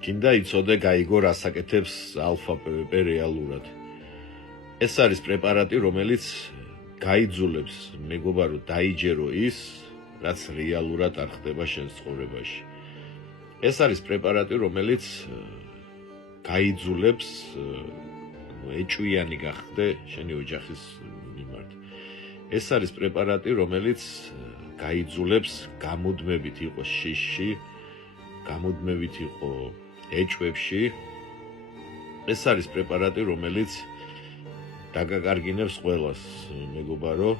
გინდა იცოდე გაიგო რასაკეთებს ალფა PVP რეალურად. ეს არის პრეპარატი, რომელიც გაიძულებს მეგობარო დაიჯერო ის, რაც რეალურად არ ხდება შენს ცხოვრებაში. ეს არის პრეპარატი, რომელიც გაიძულებს ეჭვიანი გახდე შენი ოჯახის მიმართ. ეს არის პრეპარატი, რომელიც გაიძულებს გამუდმებით იყო შიში, გამუდმებით იყო ეჭვებში. ეს არის პრეპარატი, რომელიც დაგაკარგინებს ყველას, მეგობარო,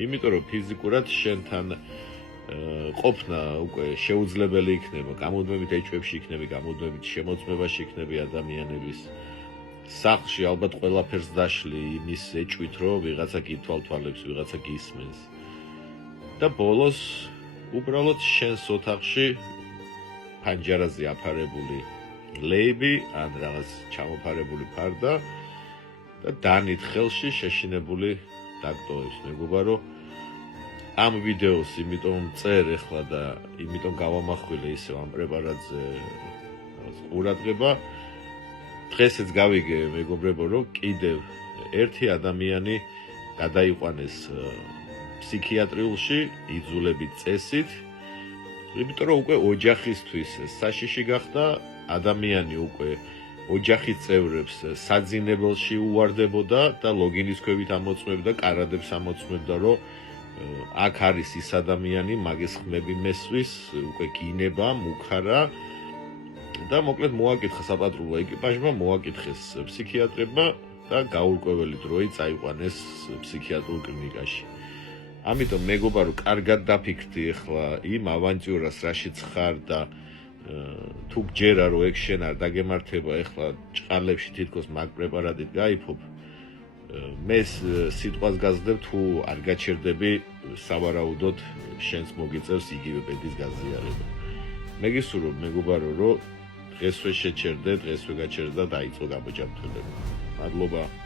იმიტომ რომ ფიზიკურად შენთან ყოფნა უკვე შეუძლებელი იქნება, გამუდმებით ეჭვებში იქნები, გამუდმებით შემოწმებაში იქნები ადამიანების. სახლში ალბათ ყველაფერს დაშლი იმის ეჭვით, რომ ვიღაცა გითვალთვალებს, ვიღაცა გისმენს. და ბოლოს უბრალოდ შენს ოთახში ფანჯარაზე აფარებული ლეიბი ან რაღაც ჩამოფარებული ფარდა და დანით ხელში შეშინებული დაკტოებს, მეგობარო. ამ ვიდეოს იმიტომ წერ ახლა და იმიტომ გავამახვილე ისევ ამ პრეპარატზე ყურადღება. დღესაც გავიგე, მეგობრებო, რომ კიდევ ერთი ადამიანი გადაიყვანეს ფსიქიატრიულში იძულებით წესით, იმიტომ რომ უკვე ოჯახისთვის საშიში გახდა, ადამიანი უკვე ოჯახის წევრებს საძინებელში უვარდებოდა და ლოგინის ქვევით ამოწმებდა, კარადებს ამოწმებდა, რომ აქ არის ის ადამიანი, მაგის ხმები მესვის, უკვე გინება, მუქარა და მოკლედ მოაკითხა საპატრულო ეკიპაჟმა, მოაკითხეს ფსიქიატრებმა და გაურკვეველი დროით წაიყვანეს ფსიქიატრულ კლინიკაში. ამიტომ მეგობარო, კარგად დაფიქრდი ახლა იმ ავანტიურას, რაშიც ხარ და თუ გჯერა რომ ეგ შენ არ დაგემართება ახლა ჭყალებში თითქოს მაგ პრეპარატით გაიფობ, მე სიტყვას გაზრდებ, თუ არ გაჩერდები სავარაუდოდ შენს მოგიწევს იგივე ბედის გაზიარება. მეგისურვებ, მეგობარო, რომ დღესვე შეჩერდე, დღესვე გაჩერდა და დაიწყო გამოჯანმრთელება. მადლობა.